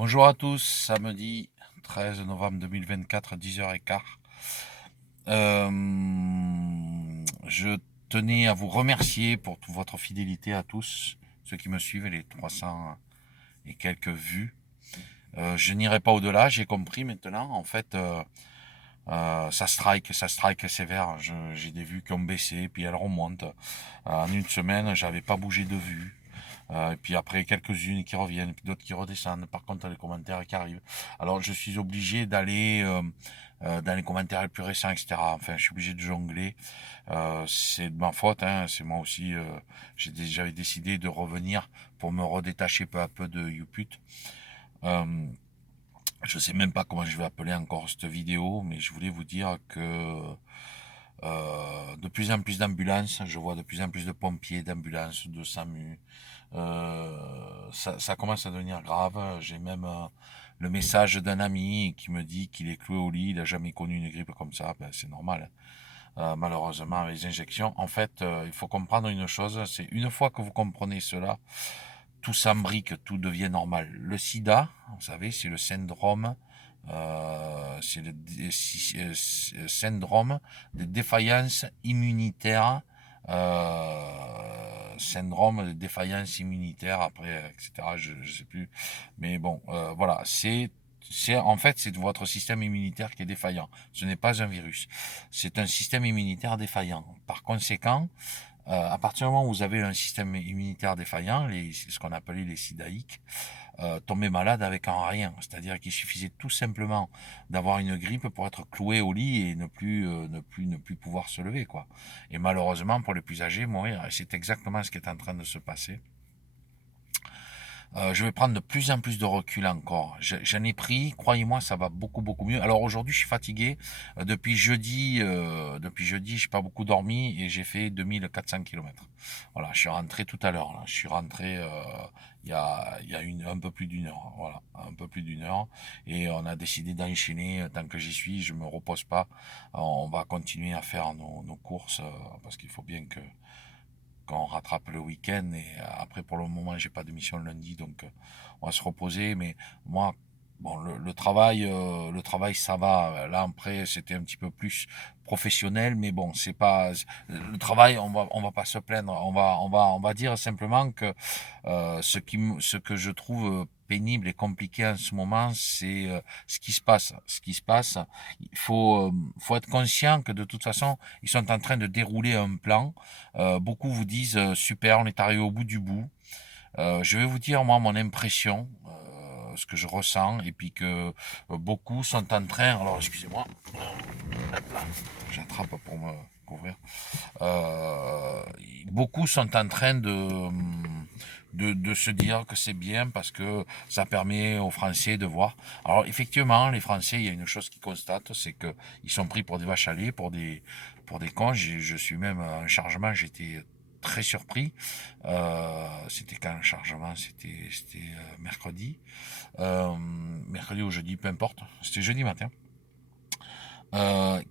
Bonjour à tous, samedi 13 novembre 2024, 10h15. Je tenais à vous remercier pour toute votre fidélité à tous, ceux qui me suivent, les 300 et quelques vues. Je n'irai pas au-delà, j'ai compris maintenant. En fait, ça strike sévère. J'ai des vues qui ont baissé, puis elles remontent. En une semaine, j'avais pas bougé de vues. Et puis après, quelques-unes qui reviennent, puis d'autres qui redescendent. Par contre, les commentaires qui arrivent. Alors, je suis obligé d'aller dans les commentaires les plus récents, etc. Enfin, je suis obligé de jongler. C'est de ma faute, hein. C'est moi aussi. J'avais décidé de revenir pour me redétacher peu à peu de Youput. Euh, je sais même pas comment je vais appeler encore cette vidéo, mais je voulais vous dire que de plus en plus d'ambulances, je vois de plus en plus de pompiers, d'ambulances, de SAMU. Ça commence à devenir grave. J'ai même le message d'un ami qui me dit qu'il est cloué au lit, il a jamais connu une grippe comme ça. Ben, c'est normal. Malheureusement, les injections. En fait, il faut comprendre une chose, c'est une fois que vous comprenez cela, tout s'embrique, tout devient normal. Le sida, vous savez, c'est le syndrome, c'est le syndrome de défaillance immunitaire, syndrome de défaillance immunitaire, après, etc. Je sais plus. Mais bon, voilà, en fait, c'est votre système immunitaire qui est défaillant. Ce n'est pas un virus. C'est un système immunitaire défaillant. Par conséquent, à partir du moment où vous avez un système immunitaire défaillant, ce qu'on appelait les sidaïques, tomber malade avec un rien. C'est-à-dire qu'il suffisait tout simplement d'avoir une grippe pour être cloué au lit et ne plus pouvoir se lever, quoi. Et malheureusement, pour les plus âgés, mourir. Et c'est exactement ce qui est en train de se passer. Je vais prendre de plus en plus de recul encore. J'en ai pris, croyez-moi, ça va beaucoup beaucoup mieux. Alors aujourd'hui, je suis fatigué. Depuis jeudi, j'ai pas beaucoup dormi et j'ai fait 2 400 kilomètres. Voilà, je suis rentré tout à l'heure. Je suis rentré il y a un peu plus d'une heure. Voilà, un peu plus d'une heure. Et on a décidé d'enchaîner. Tant que j'y suis, je me repose pas. On va continuer à faire nos courses parce qu'il faut bien que quand on rattrape le week-end. Et après, pour le moment, j'ai pas de mission le lundi, donc on va se reposer. Mais moi, bon, le travail, ça va. Là, après, c'était un petit peu plus professionnel, mais bon, c'est pas le travail. On va pas se plaindre. On va dire simplement que ce que je trouve pénible et compliqué en ce moment, c'est ce qui se passe. Ce qui se passe, faut être conscient que de toute façon, ils sont en train de dérouler un plan. Beaucoup vous disent super, on est arrivé au bout du bout. Je vais vous dire moi mon impression, ce que je ressens, et puis que beaucoup sont en train. Alors excusez-moi, j'attrape pour me couvrir. Euh, Beaucoup sont en train de se dire que c'est bien parce que ça permet aux Français de voir. Alors effectivement, les Français, il y a une chose qu'ils constatent, c'est que ils sont pris pour des vaches à lait, pour des cons. Je suis même en chargement, j'étais très surpris. C'était quand le chargement, c'était mercredi, mercredi ou jeudi, peu importe. C'était jeudi matin.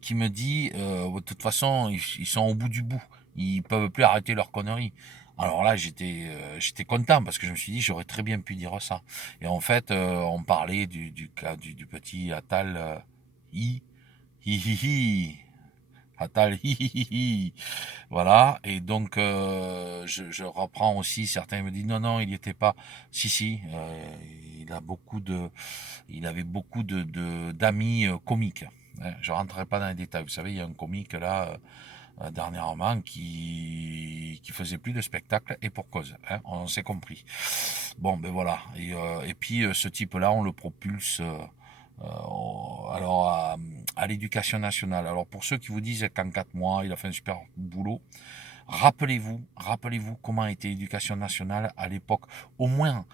Qui me dit, de toute façon, ils sont au bout du bout. Ils peuvent plus arrêter leurs conneries. Alors là, j'étais content parce que je me suis dit, j'aurais très bien pu dire ça. Et en fait, on parlait du cas du petit Attal, hi, hi, hi, hi. Attal, hi, hi, hi, hi. Voilà. Et donc, je reprends aussi. Certains me disent, non, non, il n'y était pas. Si, si. Il a beaucoup de, il avait beaucoup d'amis comiques. Hein. Je rentrerai pas dans les détails. Vous savez, il y a un comique là dernièrement qui faisait plus de spectacle et pour cause. Hein, on s'est compris. Bon, ben voilà. Et puis ce type-là, on le propulse. Alors à l'éducation nationale. Alors pour ceux qui vous disent qu'en 4 mois il a fait un super boulot, rappelez-vous comment était l'éducation nationale à l'époque. Au moins,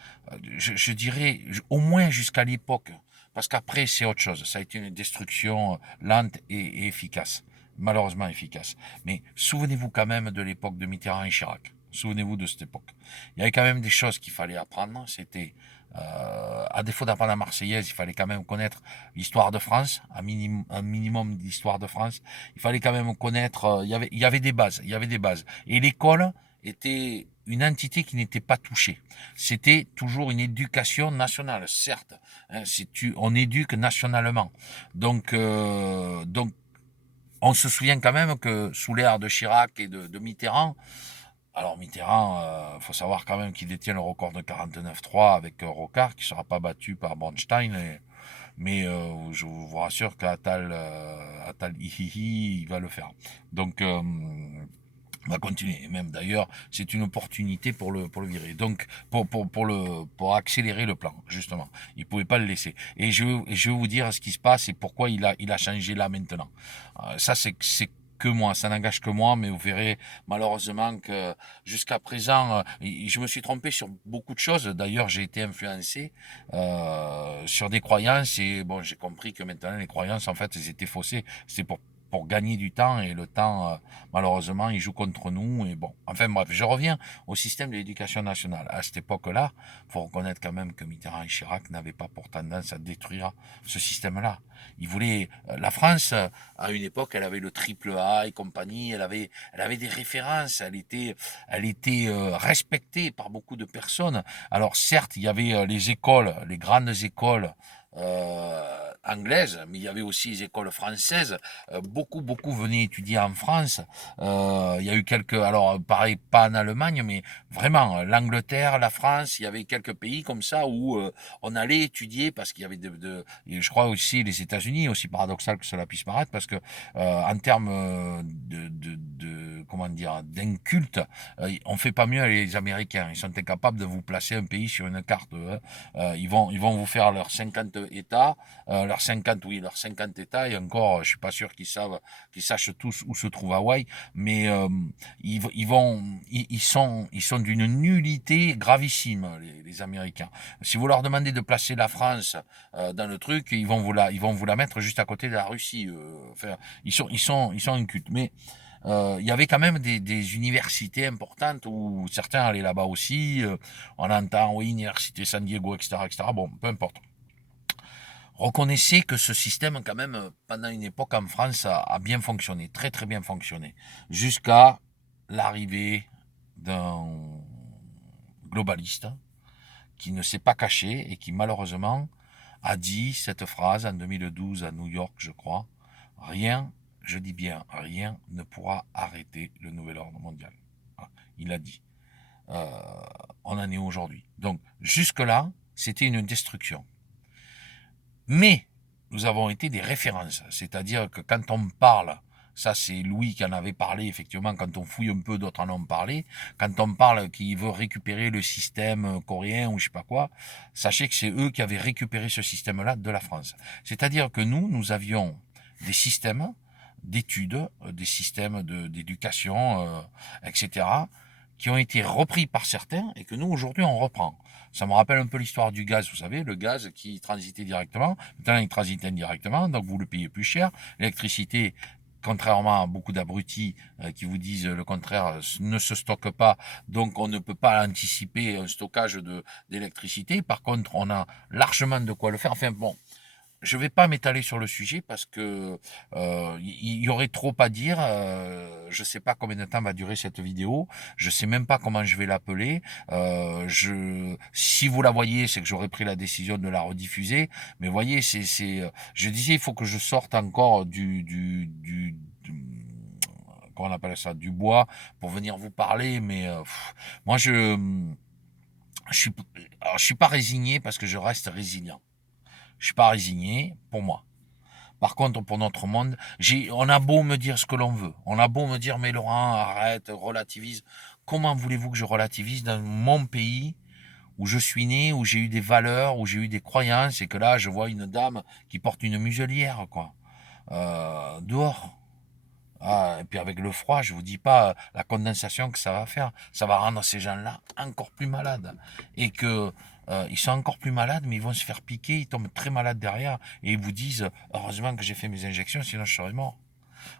je dirais, au moins jusqu'à l'époque. Parce qu'après, c'est autre chose. Ça a été une destruction lente et efficace. Malheureusement efficace. Mais souvenez-vous quand même de l'époque de Mitterrand et Chirac. Souvenez-vous de cette époque. Il y avait quand même des choses qu'il fallait apprendre. C'était, à défaut d'apprendre la Marseillaise, il fallait quand même connaître l'histoire de France, un minimum d'histoire de France. Il fallait quand même connaître. Il y avait des bases. Il y avait des bases. Et l'école était une entité qui n'était pas touchée. C'était toujours une éducation nationale, certes. Hein, on éduque nationalement. Donc, on se souvient quand même que sous l'ère de Chirac et de Mitterrand, alors Mitterrand, faut savoir quand même qu'il détient le record de 49-3 avec Rocard, qui ne sera pas battu par Bronstein. Mais je vous rassure qu'Attal Hihihi, il va le faire. Donc, on va continuer. Et même d'ailleurs, c'est une opportunité pour le virer. Donc, pour accélérer le plan, justement. Il pouvait pas le laisser. Et je vais vous dire ce qui se passe et pourquoi il a changé là maintenant. Ça, c'est que moi, ça n'engage que moi, mais vous verrez malheureusement que jusqu'à présent, je me suis trompé sur beaucoup de choses. D'ailleurs, j'ai été influencé sur des croyances et bon, j'ai compris que maintenant les croyances, en fait, elles étaient faussées. C'est pour gagner du temps et le temps, malheureusement, il joue contre nous. Et bon, enfin bref, je reviens au système de l'éducation nationale. À cette époque-là, faut reconnaître quand même que Mitterrand et Chirac n'avaient pas pour tendance à détruire ce système-là. Ils voulaient, la France, à une époque, elle avait le triple A et compagnie, elle avait des références, elle était respectée par beaucoup de personnes. Alors certes, il y avait les écoles, les grandes écoles anglaises, mais il y avait aussi les écoles françaises. Beaucoup venaient étudier en France. Il y a eu quelques, alors pareil, pas en Allemagne, mais vraiment l'Angleterre, la France, il y avait quelques pays comme ça où on allait étudier parce qu'il y avait et je crois aussi les États-Unis, aussi paradoxal que cela puisse paraître, parce que en termes comment dire, d'inculte, on fait pas mieux les Américains. Ils sont incapables de vous placer un pays sur une carte. Hein. Ils vont vous faire leurs 50 États, leurs 50 États, et encore, je suis pas sûr qu'ils sachent tous où se trouve Hawaï, mais ils sont d'une nullité gravissime, les Américains. Si vous leur demandez de placer la France dans le truc, ils vont vous la mettre juste à côté de la Russie. Enfin, ils sont incultes. Mais il y avait quand même des universités importantes où certains allaient là-bas aussi. On entend, oui, Université San Diego, etc., etc. Bon, peu importe. Reconnaissez que ce système, quand même, pendant une époque en France, a bien fonctionné, très très bien fonctionné, jusqu'à l'arrivée d'un globaliste qui ne s'est pas caché et qui malheureusement a dit cette phrase en 2012 à New York, je crois: rien, je dis bien rien, ne pourra arrêter le nouvel ordre mondial. Voilà. Il a dit. Euh, on en est aujourd'hui. Donc jusque-là, c'était une destruction. Mais nous avons été des références, c'est-à-dire que quand on parle, ça c'est Louis qui en avait parlé, effectivement, quand on fouille un peu, d'autres en ont parlé, quand on parle qu'il veut récupérer le système coréen ou je sais pas quoi, sachez que c'est eux qui avaient récupéré ce système-là de la France. C'est-à-dire que nous avions des systèmes d'études, des systèmes d'éducation, etc., qui ont été repris par certains et que nous, aujourd'hui, on reprend. Ça me rappelle un peu l'histoire du gaz, vous savez, le gaz qui transitait directement, maintenant il transite indirectement, donc vous le payez plus cher. L'électricité, contrairement à beaucoup d'abrutis qui vous disent le contraire, ne se stocke pas, donc on ne peut pas anticiper un stockage d'électricité. Par contre, on a largement de quoi le faire. Enfin bon, je vais pas m'étaler sur le sujet parce que il y aurait trop à dire. Je sais pas combien de temps va durer cette vidéo. Je sais même pas comment je vais l'appeler. Si vous la voyez, c'est que j'aurais pris la décision de la rediffuser. Mais voyez, je disais, il faut que je sorte encore comment on appelle ça, du bois pour venir vous parler. Mais moi, je suis, alors, je suis pas résigné parce que je reste résilient. Je suis pas résigné pour moi. Par contre, pour notre monde, on a beau me dire ce que l'on veut. On a beau me dire, mais Laurent, arrête, relativise. Comment voulez-vous que je relativise dans mon pays où je suis né, où j'ai eu des valeurs, où j'ai eu des croyances, et que là, je vois une dame qui porte une muselière, quoi, dehors. Ah, et puis avec le froid, je vous dis pas la condensation que ça va faire. Ça va rendre ces gens-là encore plus malades. Et que ils sont encore plus malades, mais ils vont se faire piquer, ils tombent très malades derrière. Et ils vous disent, heureusement que j'ai fait mes injections, sinon je serais mort.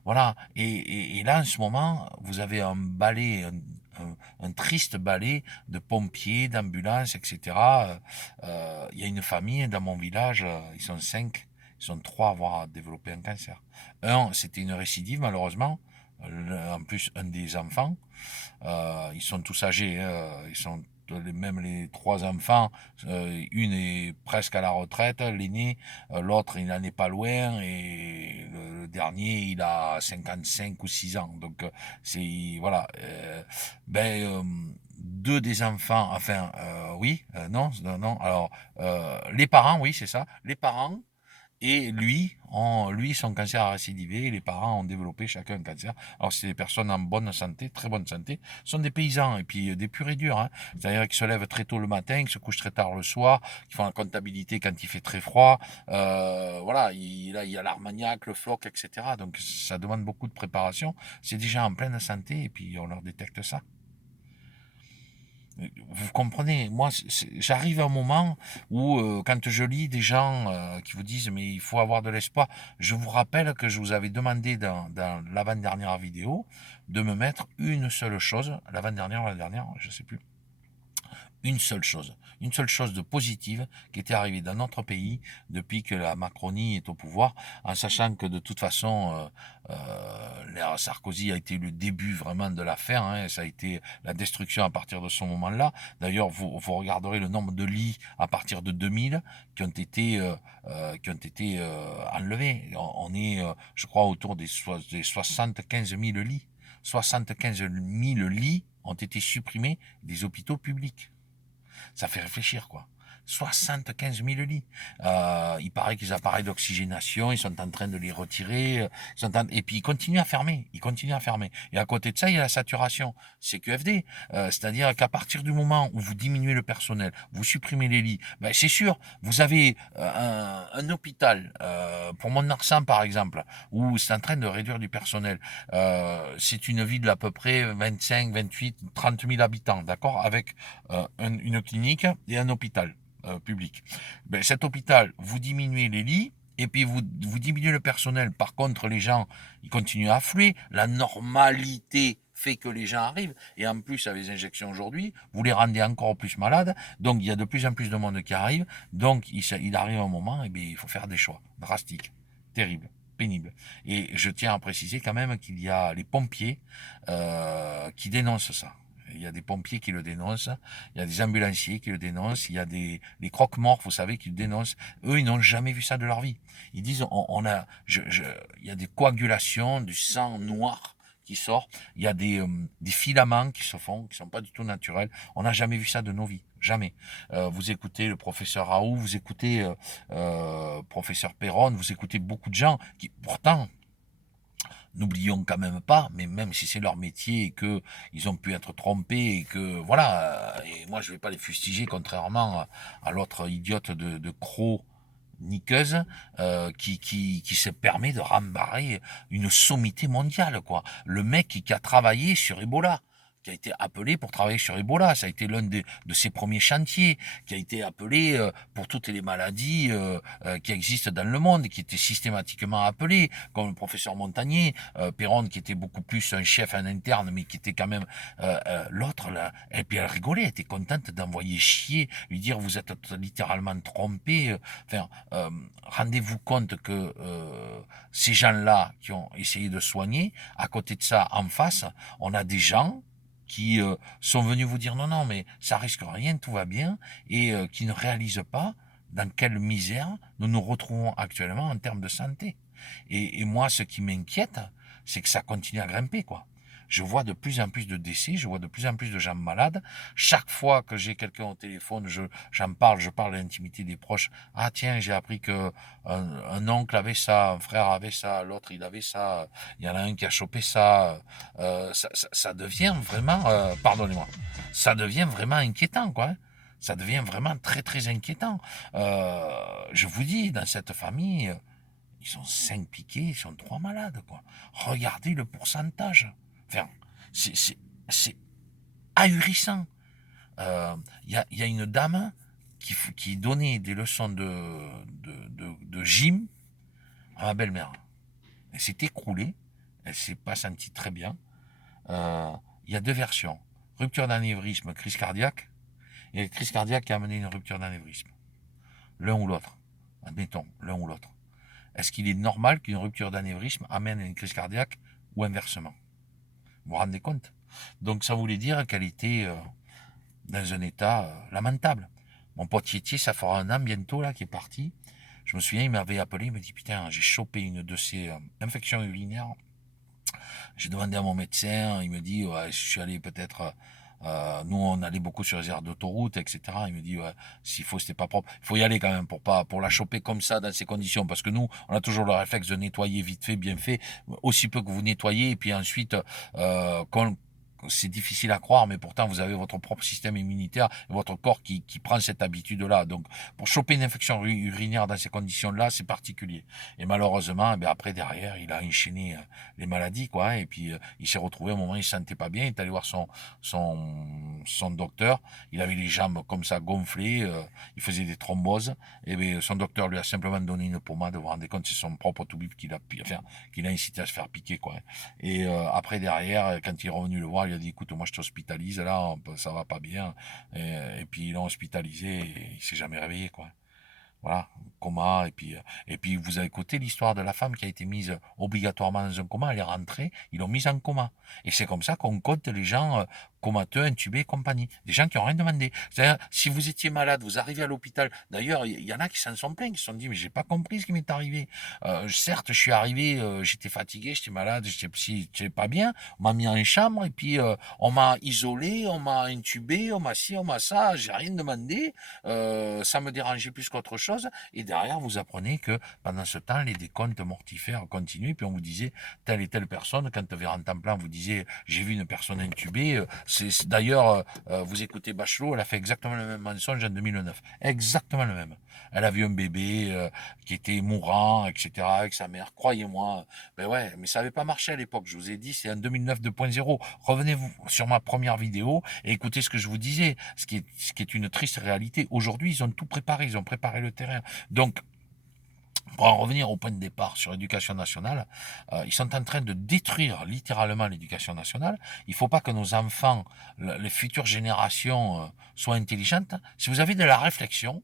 Voilà. Et là, en ce moment, vous avez un balai, un triste balai de pompiers, d'ambulances, etc. Il y a une famille dans mon village, ils sont 5, ils sont 3 à avoir développé un cancer. Un, c'était une récidive, malheureusement. en plus un des enfants. Ils sont tous âgés, hein, ils sont même les trois enfants, une est presque à la retraite, l'aîné, l'autre il n'en est pas loin, et le dernier il a 55 ou 6 ans. Donc c'est voilà, ben deux des enfants, enfin oui, non, non, non. Alors les parents, oui c'est ça, les parents et lui, son cancer a récidivé, et les parents ont développé chacun un cancer. Alors, c'est des personnes en bonne santé, très bonne santé. Ce sont des paysans, et puis des purs et durs, hein. C'est-à-dire qu'ils se lèvent très tôt le matin, qu'ils se couchent très tard le soir, qu'ils font la comptabilité quand il fait très froid. Voilà, là, il y a l'Armagnac, le Floc, etc. Donc, ça demande beaucoup de préparation. C'est déjà en pleine santé, et puis on leur détecte ça. Vous comprenez, moi, j'arrive à un moment où, quand je lis des gens qui vous disent, mais il faut avoir de l'espoir, je vous rappelle que je vous avais demandé dans l'avant-dernière vidéo de me mettre une seule chose, l'avant-dernière ou la dernière, je sais plus, une seule chose de positive qui était arrivée dans notre pays depuis que la Macronie est au pouvoir, en sachant que de toute façon, l'ère Sarkozy a été le début vraiment de l'affaire, hein, ça a été la destruction à partir de ce moment-là. D'ailleurs, vous regarderez le nombre de lits à partir de 2000 qui ont été enlevés. On est, je crois, autour des 75 000 lits. 75 000 lits ont été supprimés des hôpitaux publics. Ça fait réfléchir, quoi. 75 000 lits. Il paraît que les appareils d'oxygénation, ils sont en train de les retirer. Et puis ils continuent à fermer. Ils continuent à fermer. Et à côté de ça, il y a la saturation. C'est QFD. C'est-à-dire qu'à partir du moment où vous diminuez le personnel, vous supprimez les lits, ben c'est sûr, vous avez un hôpital, pour Mont-de-Marsan par exemple, où c'est en train de réduire du personnel. C'est une ville d'à peu près 25, 28, 30 000 habitants, d'accord, avec une clinique et un hôpital public. Ben, cet hôpital, vous diminuez les lits, et puis vous diminuez le personnel. Par contre, les gens, ils continuent à affluer. La normalité fait que les gens arrivent. Et en plus, avec les injections aujourd'hui, vous les rendez encore plus malades. Donc, il y a de plus en plus de monde qui arrive. Donc, il arrive un moment, et bien, il faut faire des choix drastiques, terribles, pénibles. Et je tiens à préciser quand même qu'il y a les pompiers qui dénoncent ça. Il y a des pompiers qui le dénoncent, il y a des ambulanciers qui le dénoncent, il y a les croque-morts, vous savez, qui le dénoncent. Eux, ils n'ont jamais vu ça de leur vie. Ils disent, il y a des coagulations, du sang noir qui sort, il y a des filaments qui se font, qui sont pas du tout naturels. On n'a jamais vu ça de nos vies. Jamais. Vous écoutez le professeur Raoult, vous écoutez professeur Perron, vous écoutez beaucoup de gens qui, pourtant, n'oublions quand même pas, mais même si c'est leur métier et que ils ont pu être trompés et que voilà, et moi je vais pas les fustiger contrairement à l'autre idiote de Croc niqueuse qui se permet de rembarrer une sommité mondiale, quoi. Le mec qui a travaillé sur Ebola, qui a été appelé pour travailler sur Ebola, ça a été l'un de ses premiers chantiers, qui a été appelé pour toutes les maladies qui existent dans le monde, qui était systématiquement appelé, comme le professeur Montagnier, Perron qui était beaucoup plus un chef en interne, mais qui était quand même l'autre là, et puis elle rigolait, elle était contente d'envoyer chier, lui dire vous êtes littéralement trompé, enfin rendez-vous compte que ces gens-là qui ont essayé de soigner, à côté de ça, en face, on a des gens qui sont venus vous dire non, non, mais ça risque rien, tout va bien, et qui ne réalisent pas dans quelle misère nous nous retrouvons actuellement en termes de santé. Et moi, ce qui m'inquiète, c'est que ça continue à grimper, quoi. Je vois de plus en plus de décès, je vois de plus en plus de gens malades. Chaque fois que j'ai quelqu'un au téléphone, j'en parle, je parle de l'intimité des proches. Ah tiens, j'ai appris que un oncle avait ça, un frère avait ça, l'autre il avait ça, il y en a un qui a chopé ça. Ça devient vraiment, pardonnez-moi, ça devient vraiment inquiétant, quoi, hein. Ça devient vraiment très très inquiétant. Je vous dis, dans cette famille, ils sont 5 piqués, ils sont 3 malades, quoi. Regardez le pourcentage. Enfin, c'est ahurissant. Il y a une dame qui donnait des leçons de gym à ma belle-mère. Elle s'est écroulée, elle s'est pas sentie très bien. Il y a deux versions. Rupture d'anévrisme, crise cardiaque, et crise cardiaque qui a amené une rupture d'anévrisme. L'un ou l'autre. Admettons, l'un ou l'autre. Est-ce qu'il est normal qu'une rupture d'anévrisme amène à une crise cardiaque ou inversement? Vous vous rendez compte? Donc ça voulait dire qu'elle était dans un état lamentable. Mon pote Yétier, ça fera un an bientôt là qui est parti. Je me souviens, il m'avait appelé, il me dit putain, j'ai chopé une de ces infections urinaires. J'ai demandé à mon médecin, il me dit ouais, je suis allé peut-être nous on allait beaucoup sur les aires d'autoroute, etc. Il me dit ouais, s'il faut c'était pas propre. Il faut y aller quand même pour la choper comme ça dans ces conditions. Parce que nous, on a toujours le réflexe de nettoyer vite fait, bien fait, aussi peu que vous nettoyez, et puis ensuite quand c'est difficile à croire, mais pourtant vous avez votre propre système immunitaire et votre corps qui prend cette habitude-là. Donc, pour choper une infection urinaire dans ces conditions-là, c'est particulier. Et malheureusement, ben après, derrière, il a enchaîné les maladies, quoi. Et puis, il s'est retrouvé, à un moment, il se sentait pas bien. Il est allé voir son docteur. Il avait les jambes comme ça gonflées. Il faisait des thromboses. Et ben, son docteur lui a simplement donné une pommade. Vous vous rendez compte, c'est son propre toubib qu'il a incité à se faire piquer, quoi. Et après, derrière, quand il est revenu le voir, il a dit, écoute, moi, je t'hospitalise, là, ça va pas bien. Et puis, ils l'ont hospitalisé et il s'est jamais réveillé, quoi. Voilà, coma, et puis vous avez écouté l'histoire de la femme qui a été mise obligatoirement dans un coma, elle est rentrée, ils l'ont mise en coma. Et c'est comme ça qu'on compte les gens comateux, intubés et compagnie. Des gens qui n'ont rien demandé. C'est-à-dire, si vous étiez malade, vous arrivez à l'hôpital, d'ailleurs, il y en a qui s'en sont plaints, qui se sont dit, mais j'ai pas compris ce qui m'est arrivé. Certes, je suis arrivé, j'étais fatigué, j'étais malade, j'étais pas bien, on m'a mis en chambre, et puis on m'a isolé, on m'a intubé, on m'a ci, on m'a ça, j'ai rien demandé, ça me dérangeait plus qu'autre chose. Et derrière, vous apprenez que pendant ce temps, les décomptes mortifères continuaient. Puis on vous disait, telle et telle personne, quand Véran Templan vous disait, j'ai vu une personne intubée. D'ailleurs, vous écoutez Bachelot, elle a fait exactement le même mensonge en 2009. Exactement le même. Elle a vu un bébé qui était mourant, etc., avec sa mère. Croyez-moi. Ben ouais, mais ça n'avait pas marché à l'époque. Je vous ai dit, c'est en 2009 2.0. Revenez-vous sur ma première vidéo et écoutez ce que je vous disais, ce qui est une triste réalité. Aujourd'hui, ils ont tout préparé, ils ont préparé le terrain. Donc, pour en revenir au point de départ sur l'éducation nationale, ils sont en train de détruire littéralement l'éducation nationale. Il ne faut pas que nos enfants, les futures générations, soient intelligentes. Si vous avez de la réflexion,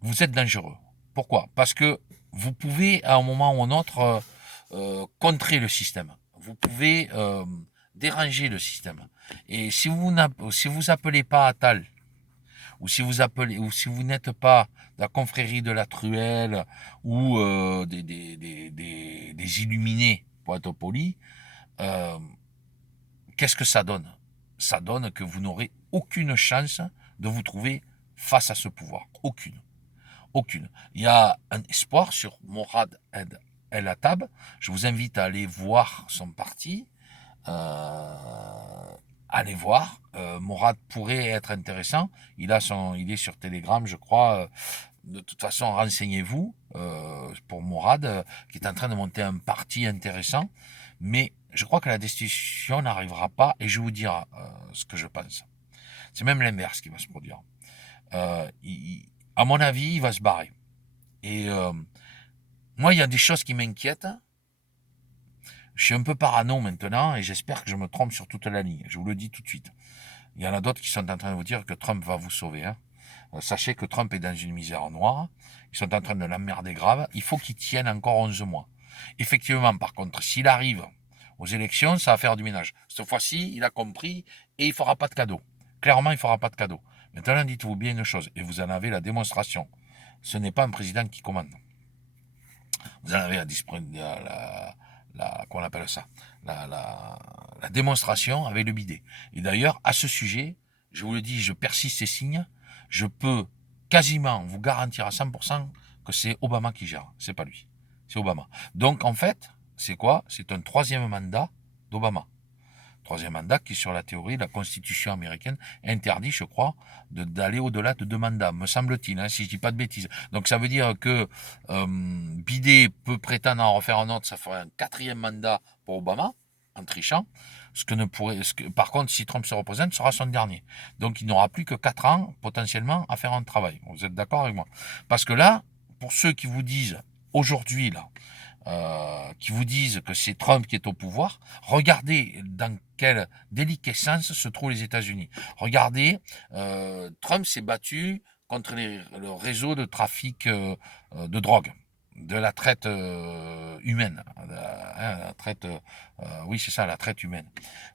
vous êtes dangereux. Pourquoi? Parce que vous pouvez, à un moment ou à un autre, contrer le système. Vous pouvez déranger le système. Et si vous appelez pas à Tal, ou si vous n'êtes pas de la confrérie de la truelle ou des illuminés, pour être poli, euh, qu'est-ce que ça donne? Ça donne que vous n'aurez aucune chance de vous trouver face à ce pouvoir. Aucune. Aucune. Il y a un espoir sur Morad El Attab. Je vous invite à aller voir son parti. Allez voir. Morad pourrait être intéressant. Il est sur Telegram, je crois. De toute façon, renseignez-vous pour Morad, qui est en train de monter un parti intéressant. Mais je crois que la destitution n'arrivera pas. Et je vais vous dire ce que je pense. C'est même l'inverse qui va se produire. À mon avis, il va se barrer. Et moi, il y a des choses qui m'inquiètent. Je suis un peu parano maintenant et j'espère que je me trompe sur toute la ligne. Je vous le dis tout de suite. Il y en a d'autres qui sont en train de vous dire que Trump va vous sauver. Hein. Sachez que Trump est dans une misère noire. Ils sont en train de l'emmerder grave. Il faut qu'il tienne encore 11 mois. Effectivement, par contre, s'il arrive aux élections, ça va faire du ménage. Cette fois-ci, il a compris et il ne fera pas de cadeau. Clairement, il ne fera pas de cadeau. Maintenant, dites-vous bien une chose, et vous en avez la démonstration. Ce n'est pas un président qui commande. Vous en avez qu'on appelle ça, la démonstration avec le bidet. Et d'ailleurs, à ce sujet, je vous le dis, je persiste et signe, je peux quasiment vous garantir à 100% que c'est Obama qui gère, c'est pas lui, c'est Obama. Donc en fait, c'est quoi? C'est un troisième mandat d'Obama. Troisième mandat qui, sur la théorie, la Constitution américaine interdit, je crois, d'aller au-delà de 2 mandats, me semble-t-il, hein, si je dis pas de bêtises. Donc ça veut dire que Bidet peut prétendre en refaire un autre, ça ferait un quatrième mandat pour Obama, en trichant. Par contre, si Trump se représente, ce sera son dernier. Donc il n'aura plus que 4 ans, potentiellement, à faire un travail. Vous êtes d'accord avec moi? Parce que là, pour ceux qui vous disent, aujourd'hui, là, qui vous disent que c'est Trump qui est au pouvoir, regardez dans quelle déliquescence se trouvent les États-Unis. Regardez, Trump s'est battu contre le réseau de trafic de drogue. de la traite humaine. La traite, oui, c'est ça, la traite humaine.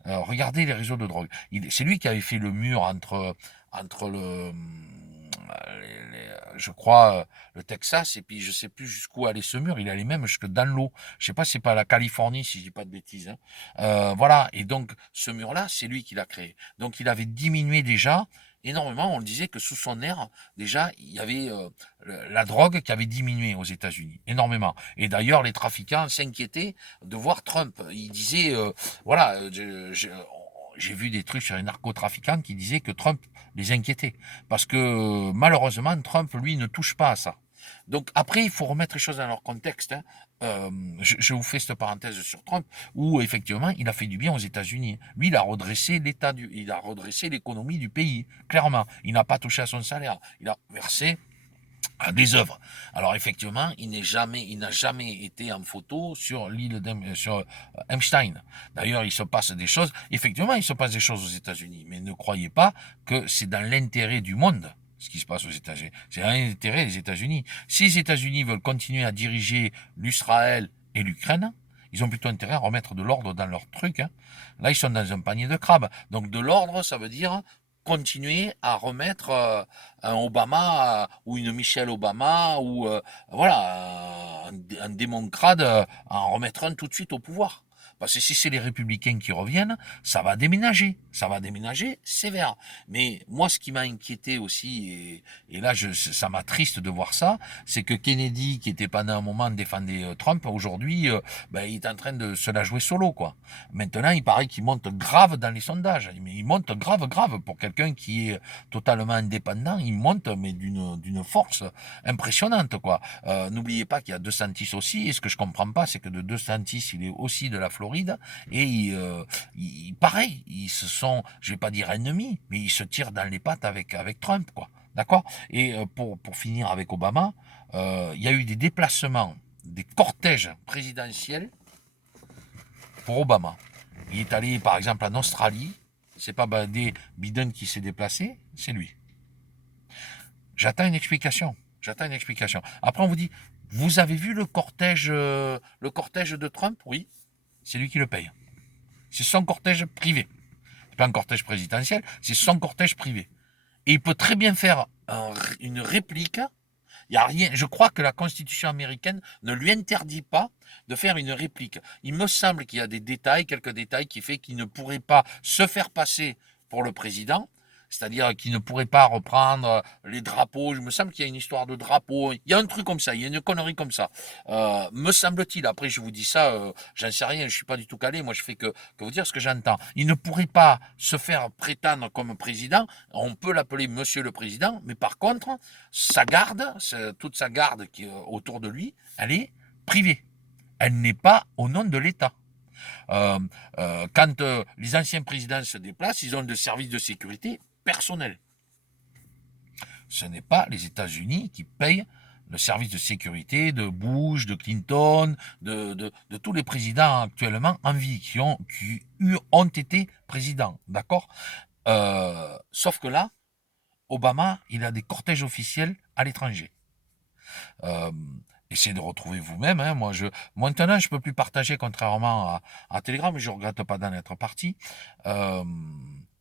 Regardez les réseaux de drogue. C'est lui qui avait fait le mur entre je crois, le Texas, et puis je sais plus jusqu'où allait ce mur. Il allait même jusque dans l'eau. Je sais pas si c'est pas la Californie, si je dis pas de bêtises, hein. Voilà. Et donc, ce mur-là, c'est lui qui l'a créé. Donc, il avait diminué déjà énormément. On le disait que sous son ère, déjà, il y avait la drogue qui avait diminué aux États-Unis, énormément. Et d'ailleurs, les trafiquants s'inquiétaient de voir Trump. Ils disaient, voilà, j'ai vu des trucs sur les narcotrafiquants qui disaient que Trump les inquiétait. Parce que malheureusement, Trump, lui, ne touche pas à ça. Donc après, il faut remettre les choses dans leur contexte, hein. Je vous fais cette parenthèse sur Trump, où effectivement, il a fait du bien aux États-Unis. Lui, il a redressé il a redressé l'économie du pays, clairement. Il n'a pas touché à son salaire. Il a versé à des œuvres. Alors effectivement, il n'a jamais été en photo sur sur Epstein. D'ailleurs, il se passe des choses. Effectivement, il se passe des choses aux États-Unis, mais ne croyez pas que c'est dans l'intérêt du monde ce qui se passe aux États-Unis. C'est dans l'intérêt des États-Unis. Si les États-Unis veulent continuer à diriger l'Israël et l'Ukraine, ils ont plutôt intérêt à remettre de l'ordre dans leur truc, hein. Là, ils sont dans un panier de crabes. Donc de l'ordre, ça veut dire continuer à remettre un Obama ou une Michelle Obama ou voilà un démocrate, en remettre un tout de suite au pouvoir. Parce que si c'est les républicains qui reviennent, ça va déménager sévère. Mais moi, ce qui m'a inquiété aussi, et là, ça m'attriste de voir ça, c'est que Kennedy, qui était pendant un moment défendait Trump, aujourd'hui, ben, il est en train de se la jouer solo, quoi. Maintenant, il paraît qu'il monte grave dans les sondages. Mais il monte grave, grave. Pour quelqu'un qui est totalement indépendant, il monte, mais d'une force impressionnante, quoi. N'oubliez pas qu'il y a DeSantis aussi. Et ce que je comprends pas, c'est que de DeSantis, il est aussi de la Floride. Et pareil, ils se sont, je vais pas dire ennemis, mais ils se tirent dans les pattes avec Trump, quoi. D'accord. Et pour finir avec Obama, il y a eu des déplacements, des cortèges présidentiels pour Obama. Il est allé, par exemple, en Australie. C'est pas Biden qui s'est déplacé, c'est lui. J'attends une explication. J'attends une explication. Après, on vous dit, vous avez vu le cortège de Trump? Oui, c'est lui qui le paye. C'est son cortège privé. C'est pas un cortège présidentiel, c'est son cortège privé. Et il peut très bien faire une réplique. Il y a rien. Je crois que la Constitution américaine ne lui interdit pas de faire une réplique. Il me semble qu'il y a quelques détails qui fait qu'il ne pourrait pas se faire passer pour le président, c'est-à-dire qu'il ne pourrait pas reprendre les drapeaux. Il me semble qu'il y a une histoire de drapeau. Il y a un truc comme ça, il y a une connerie comme ça. Me semble-t-il. Après, je vous dis ça, j'en sais rien, je suis pas du tout calé. Moi, je fais que vous dire ce que j'entends. Il ne pourrait pas se faire prétendre comme président. On peut l'appeler Monsieur le Président, mais par contre, sa garde, toute sa garde qui est autour de lui, elle est privée. Elle n'est pas au nom de l'État. Quand les anciens présidents se déplacent, ils ont des services de sécurité personnels. Ce n'est pas les États-Unis qui payent le service de sécurité de Bush, de Clinton, de tous les présidents actuellement en vie qui ont été présidents, d'accord. Sauf que là, Obama, il a des cortèges officiels à l'étranger. Euh, Essayez de retrouver vous-même, hein. Maintenant, je peux plus partager, contrairement à Telegram, mais je regrette pas d'en être parti. Euh,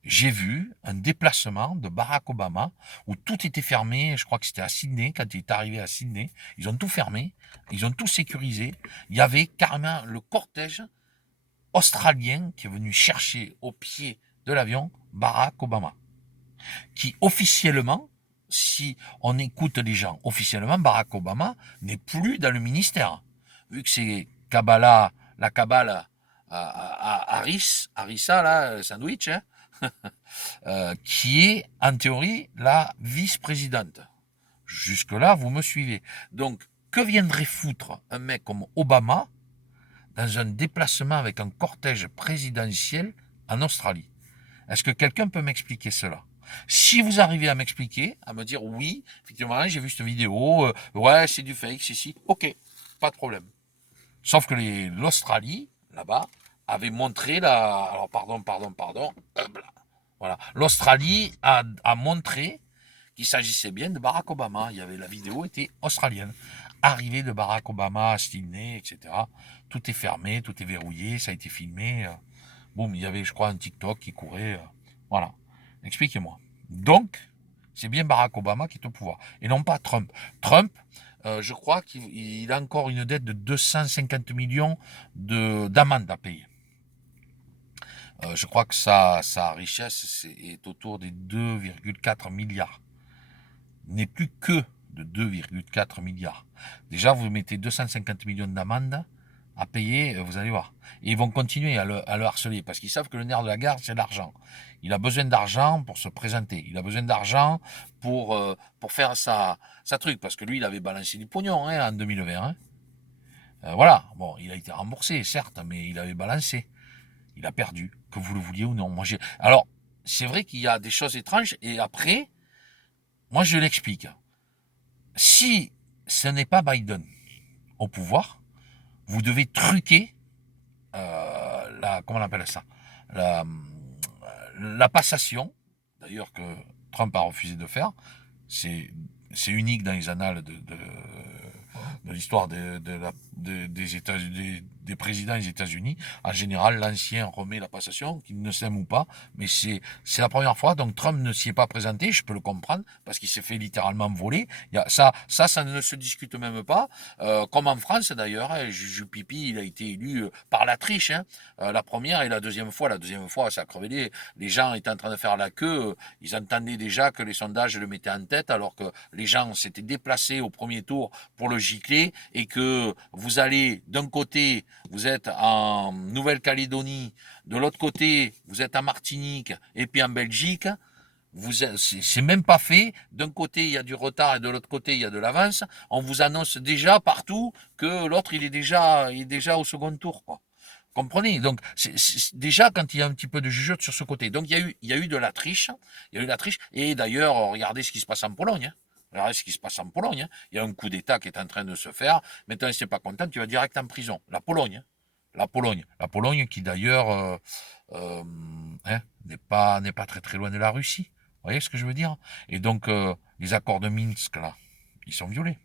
j'ai vu un déplacement de Barack Obama où tout était fermé. Je crois que c'était à Sydney, quand il est arrivé à Sydney. Ils ont tout fermé, ils ont tout sécurisé. Il y avait carrément le cortège australien qui est venu chercher au pied de l'avion Barack Obama, qui officiellement, si on écoute les gens, officiellement, Barack Obama n'est plus dans le ministère. Vu que c'est la cabale Harissa, là, sandwich, hein, qui est, en théorie, la vice-présidente. Jusque-là, vous me suivez. Donc, que viendrait foutre un mec comme Obama dans un déplacement avec un cortège présidentiel en Australie? Est-ce que quelqu'un peut m'expliquer cela? Si vous arrivez à m'expliquer, à me dire oui, effectivement, j'ai vu cette vidéo, ouais, c'est du fake, si, ok, pas de problème. Sauf que l'Australie, là-bas, avait montré alors pardon, voilà. L'Australie a montré qu'il s'agissait bien de Barack Obama. La vidéo était australienne. Arrivée de Barack Obama à Sydney, etc. Tout est fermé, tout est verrouillé, ça a été filmé. Boum, il y avait, je crois, un TikTok qui courait. Voilà. Expliquez-moi. Donc, c'est bien Barack Obama qui est au pouvoir, et non pas Trump. Trump, je crois qu'il a encore une dette de 250 millions d'amende à payer. Je crois que sa richesse est autour des 2,4 milliards. N'est plus que de 2,4 milliards. Déjà, vous mettez 250 millions d'amende à payer, vous allez voir. Et ils vont continuer à le harceler, parce qu'ils savent que le nerf de la guerre, c'est l'argent. Il a besoin d'argent pour se présenter. Il a besoin d'argent pour faire sa truc, parce que lui, il avait balancé du pognon en 2020. Voilà, bon, il a été remboursé, certes, mais il avait balancé. Il a perdu, que vous le vouliez ou non. Alors, c'est vrai qu'il y a des choses étranges, et après, moi je l'explique. Si ce n'est pas Biden au pouvoir, vous devez truquer comment on appelle ça, la, la passation, d'ailleurs que Trump a refusé de faire. C'est unique dans les annales de l'histoire des États-Unis, des présidents des États-Unis. En général, l'ancien remet la passation, qu'il ne s'aime ou pas, mais c'est la première fois. Donc Trump ne s'y est pas présenté, je peux le comprendre, parce qu'il s'est fait littéralement voler. Ça ne se discute même pas. Comme en France d'ailleurs, Juju Pipi, il a été élu par la triche. La première et la deuxième fois. La deuxième fois, ça a crevé les gens étaient en train de faire la queue. Ils entendaient déjà que les sondages le mettaient en tête, alors que les gens s'étaient déplacés au premier tour pour le gicler, et que vous allez d'un côté, vous êtes en Nouvelle-Calédonie, de l'autre côté, vous êtes en Martinique, et puis en Belgique, c'est même pas fait. D'un côté, il y a du retard, et de l'autre côté, il y a de l'avance. On vous annonce déjà partout que l'autre, il est déjà au second tour, quoi. Comprenez? Donc, déjà, quand il y a un petit peu de jugeote sur ce côté. Donc, il y a eu de la triche. Il y a eu de la triche. Et d'ailleurs, regardez ce qui se passe en Pologne. Regardez ce qui se passe en Pologne. Il y a un coup d'État qui est en train de se faire. Maintenant, si tu n'es pas content, tu vas direct en prison. La Pologne. La Pologne. La Pologne qui, d'ailleurs, n'est pas très très loin de la Russie. Vous voyez ce que je veux dire? Et donc, les accords de Minsk, là, ils sont violés.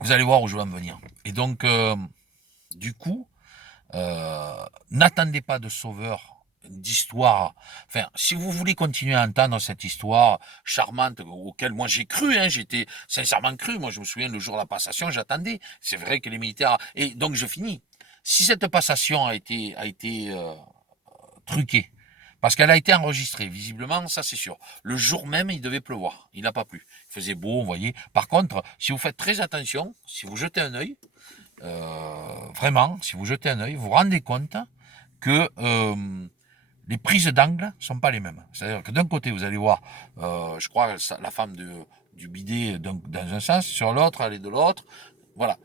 Vous allez voir où je vais en venir. Et donc, du coup, n'attendez pas de sauveur, d'histoire. Enfin, si vous voulez continuer à entendre cette histoire charmante auquel moi j'ai cru, j'étais sincèrement cru. Moi, je me souviens le jour de la passation, j'attendais. C'est vrai que les militaires. Et donc, je finis. Si cette passation a été truquée, parce qu'elle a été enregistrée, visiblement, ça c'est sûr. Le jour même, il devait pleuvoir. Il n'a pas plu. Il faisait beau, vous voyez. Par contre, si vous faites très attention, si vous jetez un œil, vraiment, si vous jetez un œil, vous vous rendez compte que les prises d'angle sont pas les mêmes. C'est-à-dire que d'un côté, vous allez voir, je crois, la femme du bidet dans un sens, sur l'autre, elle est de l'autre. Voilà.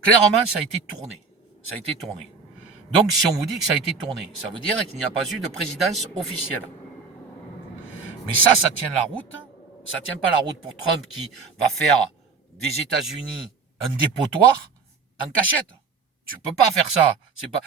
Clairement, ça a été tourné. Ça a été tourné. Donc, si on vous dit que ça a été tourné, ça veut dire qu'il n'y a pas eu de présidence officielle. Mais ça tient la route. Ça tient pas la route pour Trump qui va faire des États-Unis un dépotoir en cachette. Tu peux pas faire ça. C'est pas.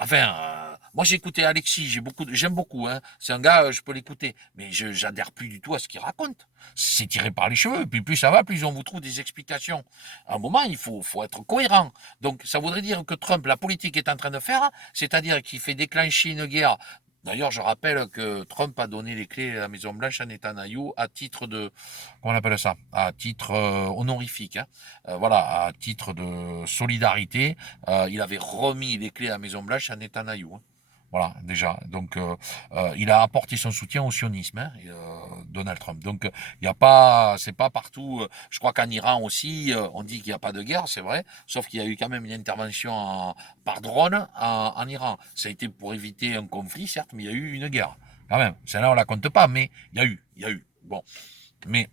Enfin, moi j'ai écouté Alexis, j'aime beaucoup. C'est un gars, je peux l'écouter, mais j'adhère plus du tout à ce qu'il raconte. C'est tiré par les cheveux. Puis plus ça va, plus on vous trouve des explications. À un moment, il faut être cohérent. Donc, ça voudrait dire que Trump, la politique est en train de faire, c'est-à-dire qu'il fait déclencher une guerre. D'ailleurs, je rappelle que Trump a donné les clés à la Maison Blanche à Netanyahu à titre de, comment on appelle ça, à titre honorifique, voilà, à titre de solidarité. Il avait remis les clés à la Maison Blanche à Netanyahu. Voilà, déjà. Donc, il a apporté son soutien au sionisme, Donald Trump. Donc, il y a pas, c'est pas partout. Je crois qu'en Iran aussi, on dit qu'il n'y a pas de guerre, c'est vrai. Sauf qu'il y a eu quand même une intervention par drone en Iran. Ça a été pour éviter un conflit, certes, mais il y a eu une guerre. Quand même. Celle-là, on la compte pas, mais il y a eu. Bon. Mais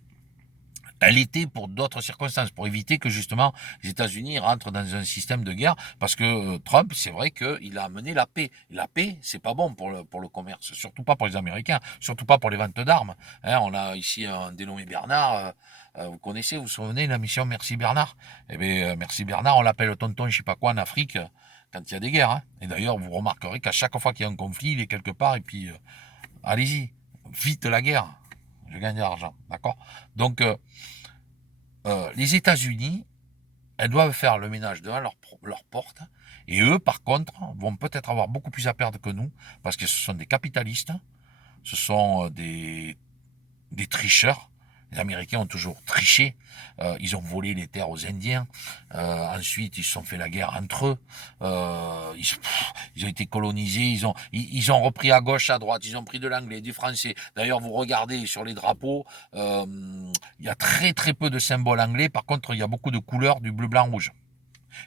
elle était pour d'autres circonstances, pour éviter que justement les États-Unis rentrent dans un système de guerre, parce que Trump, c'est vrai qu'il a amené la paix. Et la paix, c'est pas bon pour le commerce, surtout pas pour les Américains, surtout pas pour les ventes d'armes. On a ici un dénommé Bernard, vous connaissez, vous vous souvenez de la mission Merci Bernard? Eh bien, Merci Bernard, on l'appelle tonton je sais pas quoi en Afrique, quand il y a des guerres. Et d'ailleurs, vous remarquerez qu'à chaque fois qu'il y a un conflit, il est quelque part, et puis allez-y. vite la guerre, je gagne de l'argent, d'accord? Donc, les États-Unis, elles doivent faire le ménage devant leur porte, et eux, par contre, vont peut-être avoir beaucoup plus à perdre que nous, parce que ce sont des capitalistes, ce sont des tricheurs. Les Américains ont toujours triché. Ils ont volé les terres aux Indiens. Ensuite, ils se sont fait la guerre entre eux. Ils ont été colonisés. Ils ont repris à gauche, à droite. Ils ont pris de l'anglais, du français. D'ailleurs, vous regardez sur les drapeaux, il y a très très peu de symboles anglais. Par contre, il y a beaucoup de couleurs du bleu, blanc, rouge.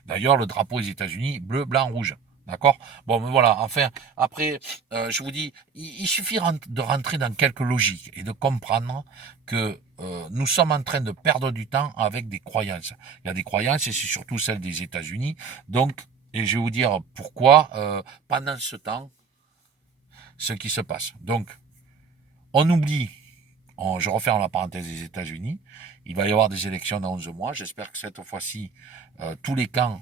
D'ailleurs, le drapeau des États-Unis, bleu, blanc, rouge. D'accord. Bon, mais voilà. Enfin, après, je vous dis, il suffit de rentrer dans quelques logiques et de comprendre que nous sommes en train de perdre du temps avec des croyances. Il y a des croyances et c'est surtout celles des États-Unis. Donc, et je vais vous dire pourquoi pendant ce temps, ce qui se passe. Donc, on oublie. Je referme la parenthèse des États-Unis. Il va y avoir des élections dans 11 mois. J'espère que cette fois-ci, tous les camps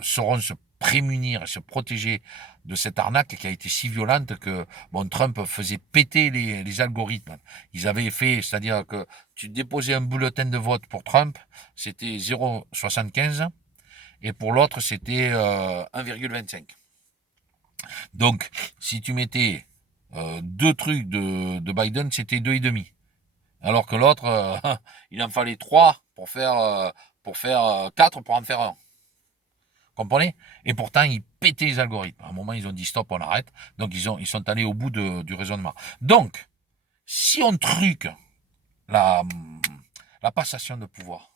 sauront se prémunir et se protéger de cette arnaque qui a été si violente que Trump faisait péter les algorithmes. Ils avaient fait, c'est-à-dire que tu déposais un bulletin de vote pour Trump, c'était 0,75 et pour l'autre c'était 1,25. Donc si tu mettais deux trucs de Biden, c'était 2,5. Alors que l'autre, il en fallait 3 pour faire 4 pour en faire un. Comprenez? Et pourtant, ils pétaient les algorithmes. À un moment, ils ont dit stop, on arrête. Donc, ils sont allés au bout du raisonnement. Donc, si on truque la, la passation de pouvoir,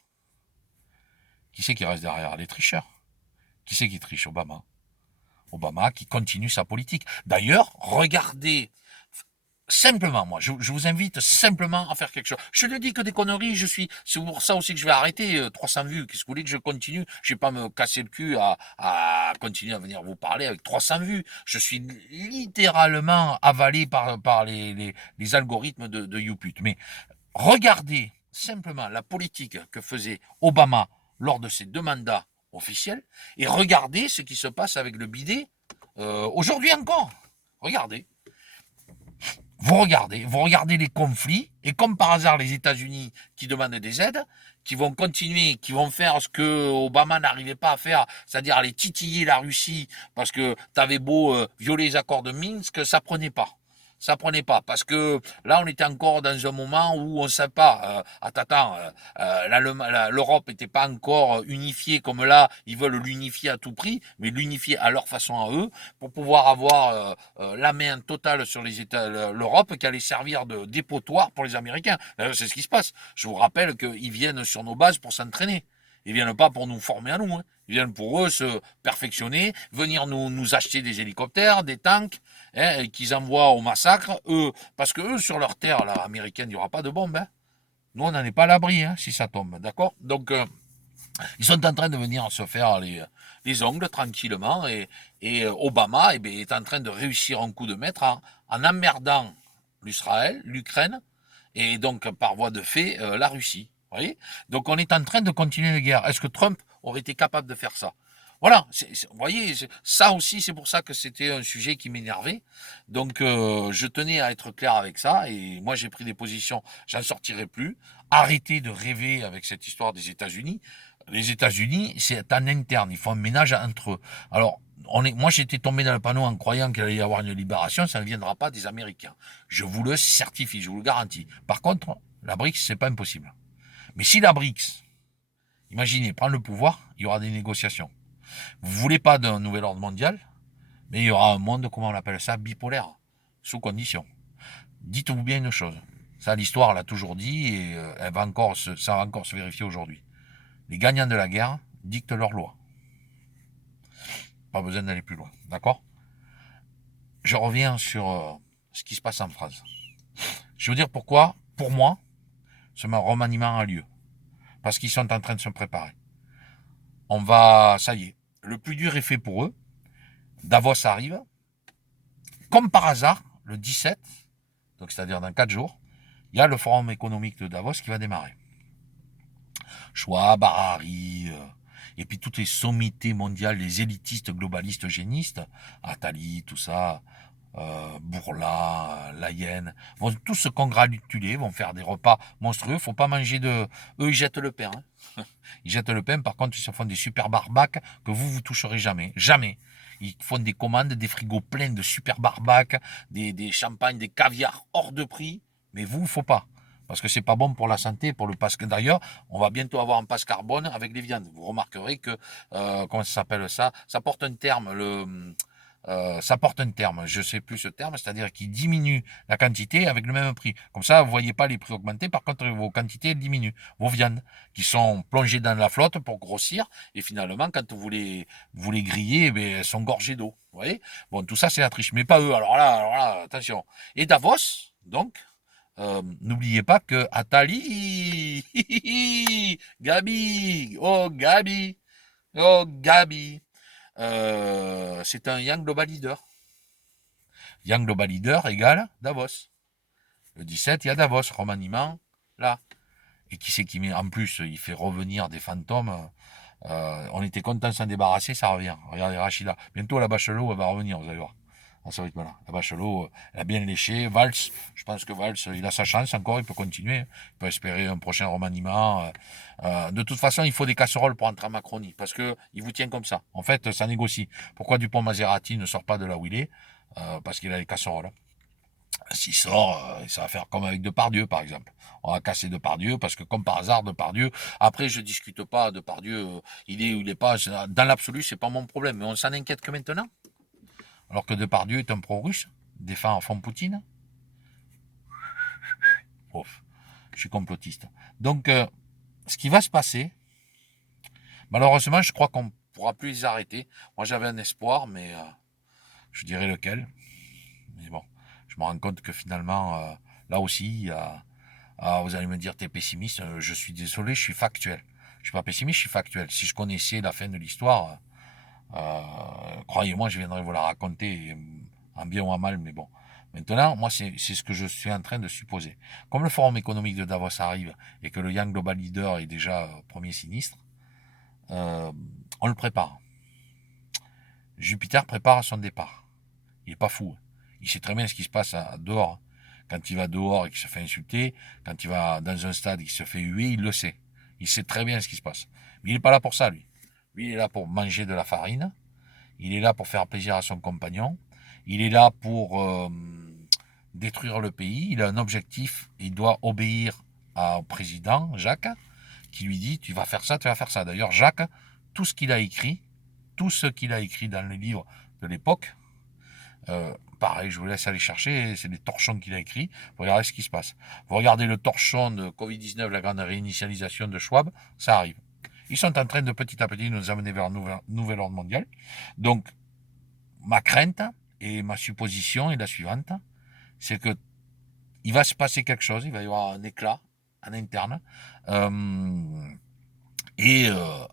qui c'est qui reste derrière? Les tricheurs. Qui c'est qui triche? Obama. Obama qui continue sa politique. D'ailleurs, regardez simplement, moi, je vous invite simplement à faire quelque chose. Je ne dis que des conneries, c'est pour ça aussi que je vais arrêter 300 vues. Qu'est-ce que vous voulez que je continue? Je vais pas me casser le cul à continuer à venir vous parler avec 300 vues. Je suis littéralement avalé par les algorithmes de YouPut. Mais regardez simplement la politique que faisait Obama lors de ses 2 mandats officiels et regardez ce qui se passe avec le bidet aujourd'hui encore. Regardez. Vous regardez les conflits, et comme par hasard, les États-Unis qui demandent des aides, qui vont continuer, qui vont faire ce que Obama n'arrivait pas à faire, c'est-à-dire aller titiller la Russie, parce que t'avais beau violer les accords de Minsk, ça prenait pas. Ça prenait pas, parce que là, on était encore dans un moment où on ne sait pas. L'Europe n'était pas encore unifiée comme là, ils veulent l'unifier à tout prix, mais l'unifier à leur façon à eux, pour pouvoir avoir la main totale sur les États, l'Europe, qui allait servir de dépotoir pour les Américains. C'est ce qui se passe. Je vous rappelle qu'ils viennent sur nos bases pour s'entraîner. Ils viennent pas pour nous former à nous. Hein. Ils viennent pour eux se perfectionner, venir nous acheter des hélicoptères, des tanks, hein, qu'ils envoient au massacre. Eux, parce que eux, sur leur terre là, américaine, il n'y aura pas de bombes. Hein. Nous, on n'en est pas à l'abri hein, si ça tombe. D'accord. Donc, ils sont en train de venir se faire les ongles tranquillement. Et Obama est en train de réussir un coup de maître en emmerdant l'Ukraine, et donc par voie de fait la Russie. Vous voyez. Donc on est en train de continuer la guerre. Est-ce que Trump aurait été capable de faire ça? Voilà, vous voyez, ça aussi, c'est pour ça que c'était un sujet qui m'énervait. Donc, je tenais à être clair avec ça, et moi, j'ai pris des positions, j'en sortirai plus. Arrêtez de rêver avec cette histoire des États-Unis. Les États-Unis, c'est en interne, ils font un ménage entre eux. Alors, moi, j'étais tombé dans le panneau en croyant qu'il allait y avoir une libération, ça ne viendra pas des Américains. Je vous le certifie, je vous le garantis. Par contre, la BRICS, c'est pas impossible. Mais si la BRICS, imaginez, prend le pouvoir, il y aura des négociations. Vous voulez pas d'un nouvel ordre mondial, mais il y aura un monde, comment on appelle ça, bipolaire, sous condition. Dites-vous bien une chose, ça l'histoire l'a toujours dit, et ça va encore se vérifier aujourd'hui. Les gagnants de la guerre dictent leurs lois. Pas besoin d'aller plus loin, d'accord? Je reviens sur ce qui se passe en France. Je veux dire pourquoi, pour moi, ce remaniement a lieu. Parce qu'ils sont en train de se préparer. Ça y est, le plus dur est fait pour eux. Davos arrive. Comme par hasard, le 17, donc c'est-à-dire dans 4 jours, il y a le forum économique de Davos qui va démarrer. Schwab, Harari, et puis toutes les sommités mondiales, les élitistes, globalistes, génistes, Attali, tout ça, Bourla, Layenne, vont tous se congratuler, vont faire des repas monstrueux. Faut pas manger de... Eux, ils jettent le pain. Hein. Ils jettent le pain, par contre, ils se font des super barbaques que vous toucherez jamais. Jamais. Ils font des commandes, des frigos pleins de super barbaques, des champagnes, des caviars hors de prix. Mais vous, faut pas. Parce que c'est pas bon pour la santé, pour le passe. D'ailleurs, on va bientôt avoir un passe carbone avec les viandes. Vous remarquerez que, comment ça s'appelle ça? Ça porte un terme, ça porte un terme, je sais plus ce terme, c'est-à-dire qu'il diminue la quantité avec le même prix. Comme ça, vous voyez pas les prix augmenter, par contre, vos quantités diminuent. Vos viandes, qui sont plongées dans la flotte pour grossir, et finalement, quand vous les grillez, eh bien, elles sont gorgées d'eau. Vous voyez? Bon, tout ça, c'est la triche, mais pas eux. Alors là, attention. Et Davos, donc, n'oubliez pas que Atali, Gabi, oh Gabi, c'est un Young Global Leader. Young Global Leader égale Davos. Le 17, il y a Davos, remaniement, là. Et qui c'est qui met, en plus, il fait revenir des fantômes. On était content de s'en débarrasser, ça revient. Regardez Rachida. Bientôt, la Bachelot, elle va revenir, vous allez voir. À ce rythme-là. La Bachelot, elle a bien léché. Valls, je pense que Valls, il a sa chance encore, il peut continuer. Il peut espérer un prochain remaniement. De toute façon, il faut des casseroles pour entrer en Macronie, parce que il vous tient comme ça. En fait, ça négocie. Pourquoi Dupont-Maserati ne sort pas de là où il est? Parce qu'il a les casseroles. S'il sort, ça va faire comme avec Depardieu, par exemple. On va casser Depardieu, parce que comme par hasard, Depardieu, après, je discute pas, Depardieu, il est ou il est pas, dans l'absolu, c'est pas mon problème, mais on s'en inquiète que maintenant. Alors que Depardieu est un pro-russe, défend en fond Poutine. Ouf, je suis complotiste. Donc, ce qui va se passer, malheureusement, je crois qu'on ne pourra plus les arrêter. Moi, j'avais un espoir, mais je dirais lequel. Mais bon, je me rends compte que finalement, là aussi, vous allez me dire, t'es pessimiste. Je suis désolé, je suis factuel. Je suis pas pessimiste, je suis factuel. Si je connaissais la fin de l'histoire, croyez-moi, je viendrais vous la raconter en bien ou en mal, mais bon. Maintenant, moi, c'est ce que je suis en train de supposer. Comme le forum économique de Davos arrive et que le Young Global Leader est déjà premier sinistre, on le prépare. Jupiter prépare son départ. Il n'est pas fou. Il sait très bien ce qui se passe dehors. Quand il va dehors et qu'il se fait insulter, quand il va dans un stade et qu'il se fait huer, il le sait. Il sait très bien ce qui se passe. Mais il n'est pas là pour ça, lui. Lui, il est là pour manger de la farine. Il est là pour faire plaisir à son compagnon. Il est là pour détruire le pays. Il a un objectif. Il doit obéir au président, Jacques, qui lui dit, tu vas faire ça, tu vas faire ça. D'ailleurs, Jacques, tout ce qu'il a écrit dans les livres de l'époque, pareil, je vous laisse aller chercher, c'est des torchons qu'il a écrits. Vous regardez ce qui se passe. Vous regardez le torchon de Covid-19, la grande réinitialisation de Schwab, ça arrive. Ils sont en train de petit à petit nous amener vers un nouvel ordre mondial. Donc, ma crainte et ma supposition est la suivante, c'est que il va se passer quelque chose, il va y avoir un éclat en interne, et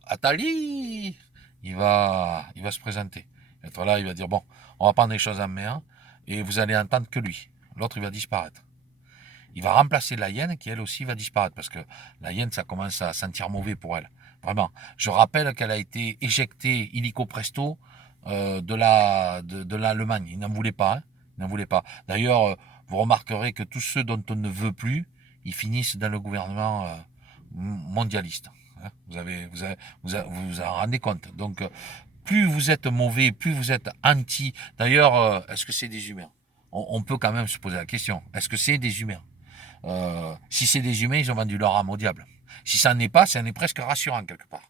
Attali, il va se présenter. Il va être là, il va dire, bon, on va prendre les choses en main, et vous allez entendre que lui. L'autre, il va disparaître. Il va remplacer la hyène qui, elle aussi, va disparaître, parce que la hyène, ça commence à sentir mauvais pour elle. Vraiment. Je rappelle qu'elle a été éjectée illico presto de l'Allemagne. Il n'en voulait pas. Hein. Il n'en voulait pas. D'ailleurs, vous remarquerez que tous ceux dont on ne veut plus, ils finissent dans le gouvernement mondialiste. Hein. Vous vous en rendez compte. Donc, plus vous êtes mauvais, plus vous êtes anti. D'ailleurs, est-ce que c'est des humains? On peut quand même se poser la question. Est-ce que c'est des humains? Si c'est des humains, ils ont vendu leur âme au diable. Si ça n'est pas, ça n'est presque rassurant quelque part.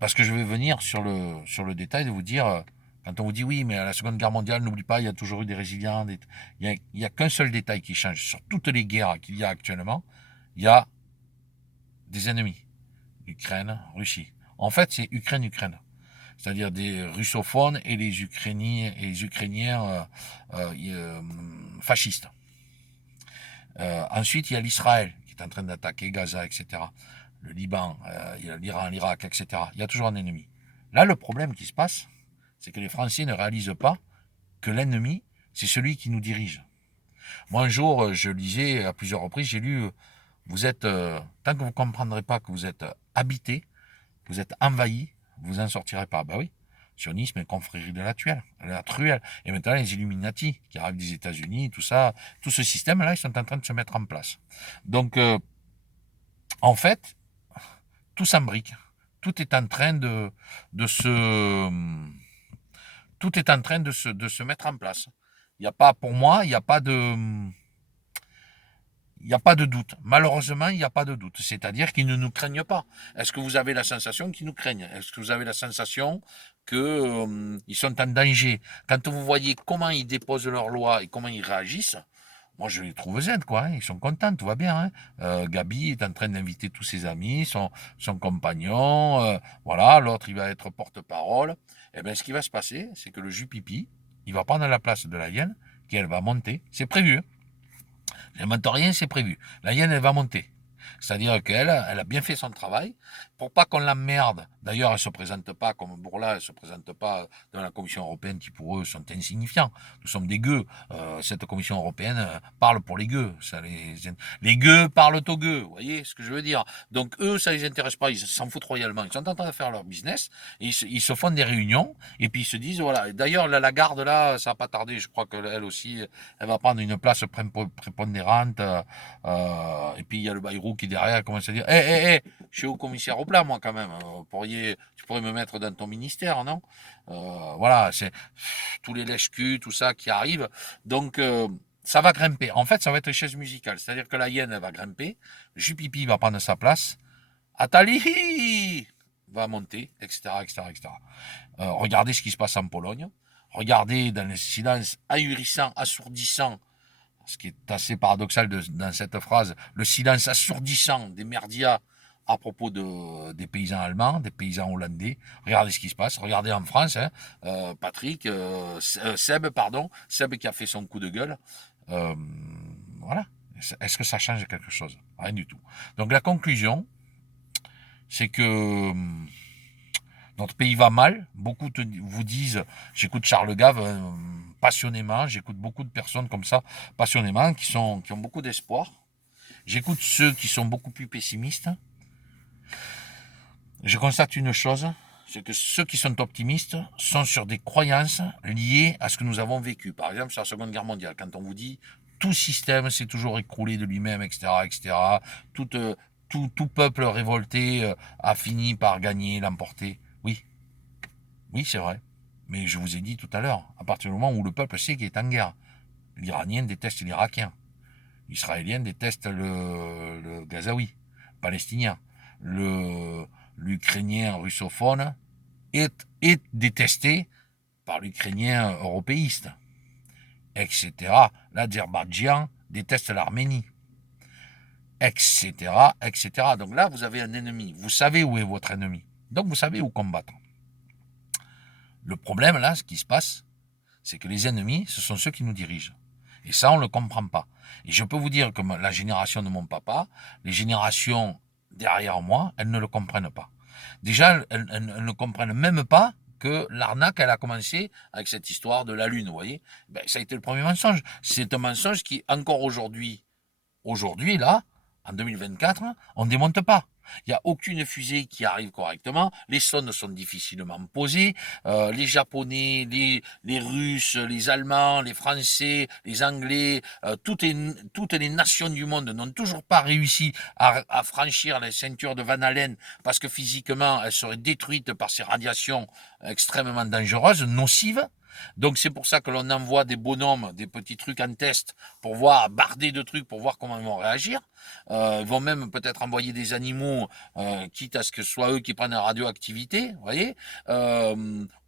Parce que je vais venir sur le détail de vous dire, quand on vous dit oui, mais à la Seconde Guerre mondiale, n'oublie pas, il y a toujours eu des résilients. Il n'y a qu'un seul détail qui change. Sur toutes les guerres qu'il y a actuellement, il y a des ennemis. Ukraine, Russie. En fait, c'est Ukraine-Ukraine. C'est-à-dire des russophones et les Ukrainiens fascistes. Ensuite, il y a l'Israël qui est en train d'attaquer Gaza, etc. Le Liban, il y a l'Iran, l'Irak, etc. Il y a toujours un ennemi. Là, le problème qui se passe, c'est que les Français ne réalisent pas que l'ennemi, c'est celui qui nous dirige. Moi, un jour, je lisais à plusieurs reprises, j'ai lu, vous êtes, tant que vous ne comprendrez pas que vous êtes habité, vous êtes envahi, vous n'en sortirez pas. Ben oui, sionisme et confrérie de la truelle. Et maintenant, les Illuminati qui arrivent des États-Unis, tout ça, tout ce système-là, ils sont en train de se mettre en place. Donc, en fait, tout s'embrique. Tout est en train de se, tout est en train de se mettre en place. Il n'y a pas, pour moi, il n'y a pas de doute. Malheureusement, il n'y a pas de doute. C'est-à-dire qu'ils ne nous craignent pas. Est-ce que vous avez la sensation qu'ils nous craignent? Est-ce que vous avez la sensation qu'ils sont en danger? Quand vous voyez comment ils déposent leurs lois et comment ils réagissent, moi je les trouve zen, quoi. Hein. Ils sont contents, tout va bien. Hein. Gabi est en train d'inviter tous ses amis, son compagnon. Voilà, l'autre il va être porte-parole. Et bien, ce qui va se passer, c'est que le Jupipi, il va prendre la place de la hyène, qu'elle va monter. C'est prévu. Hein. J'invente rien, c'est prévu. La hyène, elle va monter. C'est-à-dire qu'elle, elle a bien fait son travail pour pas qu'on l'emmerde. D'ailleurs, elle se présente pas comme Bourla, elle se présente pas dans la Commission européenne qui pour eux sont insignifiants. Nous sommes des gueux. Cette Commission européenne parle pour les gueux. Les gueux parlent aux gueux. Vous voyez ce que je veux dire? Donc eux, ça les intéresse pas. Ils s'en foutent royalement. Ils sont en train de faire leur business. Et ils se font des réunions et puis ils se disent voilà. D'ailleurs, la Lagarde là, ça va pas tarder. Je crois qu'elle aussi, elle va prendre une place prépondérante. Et puis il y a le Bayrou qui derrière commence à dire je suis au commissaire au plan moi quand même. Tu pourrais me mettre dans ton ministère, non? Voilà, c'est tous les lèche-culs, tout ça qui arrive. Donc ça va grimper. En fait, ça va être une chaise musicale. C'est-à-dire que la hyène elle va grimper, Jupipi va prendre sa place, Atali va monter, etc., etc., etc. Regardez ce qui se passe en Pologne. Regardez dans le silence ahurissant, assourdissant, ce qui est assez paradoxal dans cette phrase, le silence assourdissant des merdias à propos des paysans allemands, des paysans hollandais. Regardez ce qui se passe. Regardez en France, hein, Seb qui a fait son coup de gueule. Voilà. Est-ce que ça change quelque chose? Rien du tout. Donc la conclusion, c'est que notre pays va mal. Beaucoup vous disent, j'écoute Charles Gave passionnément, j'écoute beaucoup de personnes comme ça passionnément qui ont beaucoup d'espoir. J'écoute ceux qui sont beaucoup plus pessimistes. Je constate une chose, c'est que ceux qui sont optimistes sont sur des croyances liées à ce que nous avons vécu. Par exemple, sur la Seconde Guerre mondiale, quand on vous dit tout système s'est toujours écroulé de lui-même, etc., etc., tout peuple révolté a fini par gagner, l'emporter. Oui, oui, c'est vrai. Mais je vous ai dit tout à l'heure, à partir du moment où le peuple sait qu'il est en guerre, l'Iranien déteste l'Irakien, l'Israélien déteste le Gazaoui, le Palestinien, l'Ukrainien russophone est détesté par l'Ukrainien européiste, etc. L'Azerbaïdjan déteste l'Arménie, etc., etc. Donc là, vous avez un ennemi. Vous savez où est votre ennemi. Donc vous savez où combattre. Le problème, là, ce qui se passe, c'est que les ennemis, ce sont ceux qui nous dirigent. Et ça, on ne le comprend pas. Et je peux vous dire que la génération de mon papa, les générations derrière moi, elles ne le comprennent pas. Déjà, elles ne comprennent même pas que l'arnaque, elle a commencé avec cette histoire de la Lune, vous voyez. Ben, ça a été le premier mensonge. C'est un mensonge qui, encore aujourd'hui, là, en 2024, on ne démonte pas. Il n'y a aucune fusée qui arrive correctement. Les sondes sont difficilement posées. Les Japonais, les Russes, les Allemands, les Français, les Anglais, toutes les nations du monde n'ont toujours pas réussi à franchir les ceintures de Van Allen parce que physiquement, elles seraient détruites par ces radiations extrêmement dangereuses, nocives. Donc c'est pour ça que l'on envoie des bonhommes, des petits trucs en test pour voir, barder de trucs pour voir comment ils vont réagir. Ils vont même peut-être envoyer des animaux, quitte à ce que ce soit eux qui prennent la radioactivité, vous voyez.